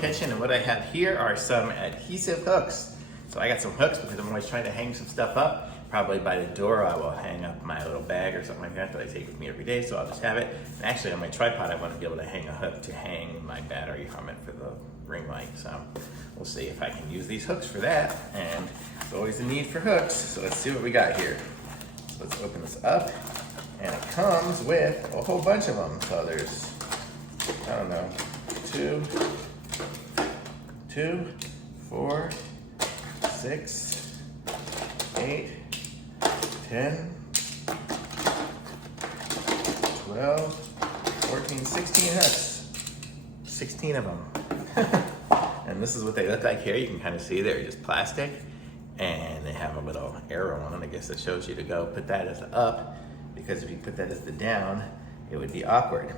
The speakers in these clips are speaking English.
kitchen, and what I have here are some adhesive hooks. So I got some hooks because I'm always trying to hang some stuff up. Probably by the door I will hang up my little bag or something like that I take with me every day, so I'll just have it. And actually on my tripod I want to be able to hang a hook to hang my battery from it for the ring light. So we'll see if I can use these hooks for that. And there's always a need for hooks, so let's see what we got here. So let's open this up, and it comes with a whole bunch of them. So there's, I don't know, 2, 4, 6, 8, 10, 12, 14, 16 hooks. 16 of them. And this is what they look like here. You can kind of see they're just plastic, and they have a little arrow on it. I guess that shows you to go put that as the up, because if you put that as the down, it would be awkward.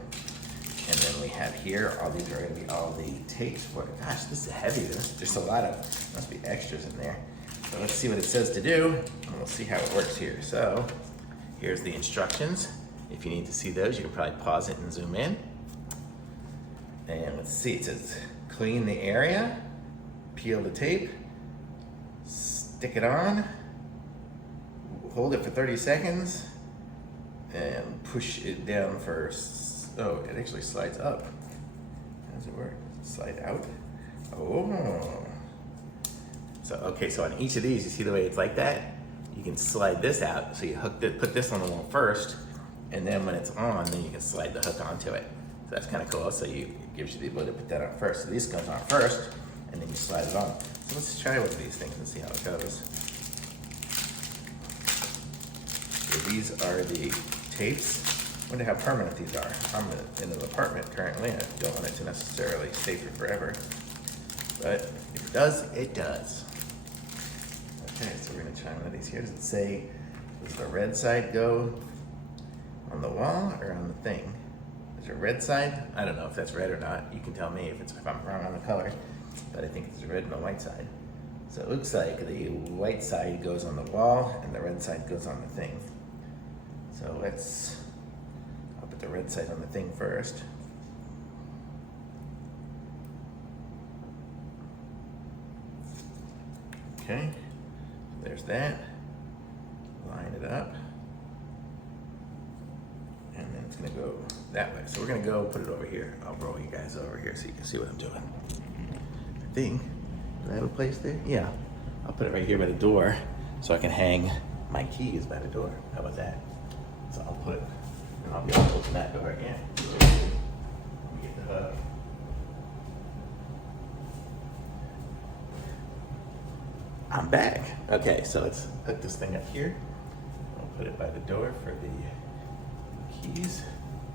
And then we have here, all these are going to be all the tapes for it. Gosh, this is heavy. There's just a lot of, must be extras in there. So let's see what it says to do, and we'll see how it works here. So here's the instructions. If you need to see those, you can probably pause it and zoom in. And let's see, it says clean the area, peel the tape, stick it on, hold it for 30 seconds, and push it down first. Oh, it actually slides up. How does it work? Does it slide out? Oh. So, okay, so on each of these, you see the way it's like that? You can slide this out. So you put this on the wall first, and then when it's on, then you can slide the hook onto it. So that's kind of cool. So it gives you the ability to put that on first. So this goes on first, and then you slide it on. So let's try one of these things and see how it goes. So these are the tapes. I wonder how permanent these are. I'm in an apartment currently. I don't want it to necessarily stay for forever. But if it does, it does. Okay, so we're gonna try one of these here. Does it say, does the red side go on the wall or on the thing? Is there a red side? I don't know if that's red or not. You can tell me if I'm wrong on the color, but I think it's red and a white side. So it looks like the white side goes on the wall and the red side goes on the thing. So I'll put the red side on the thing first. Okay, there's that. Line it up. And then it's gonna go that way. So we're gonna go put it over here. I'll roll you guys over here so you can see what I'm doing. I think, do I have a place there? Yeah, I'll put it right here by the door so I can hang my keys by the door. How about that? So I'll put it, and I'll be able to open that door again. Let me get the hook. I'm back. Okay, so let's hook this thing up here. I'll put it by the door for the keys.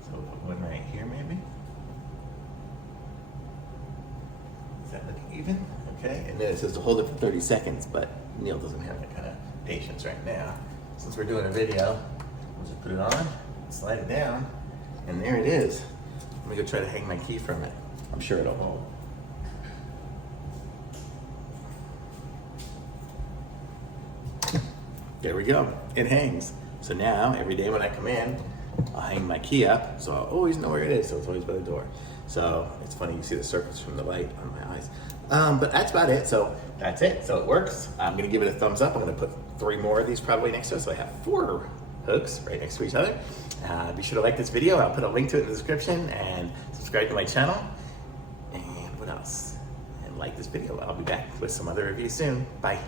So we'll put one right here maybe. Does that look even? Okay, and then it says to hold it for 30 seconds, but Neil doesn't have that kind of patience right now. Since we're doing a video, we'll just put it on, slide it down, and there it is. Let me go try to hang my key from it. I'm sure it'll hold. There we go, it hangs. So now, every day when I come in, I'll hang my key up, so I'll always know where it is, so it's always by the door. So, it's funny, you see the circles from the light on my eyes. But that's about it, so that's it. So it works. I'm gonna give it a thumbs up. I'm gonna put 3 more of these probably next to it, so I have 4 hooks right next to each other. Be sure to like this video. I'll put a link to it in the description, and subscribe to my channel. And what else? And like this video. I'll be back with some other reviews soon. Bye.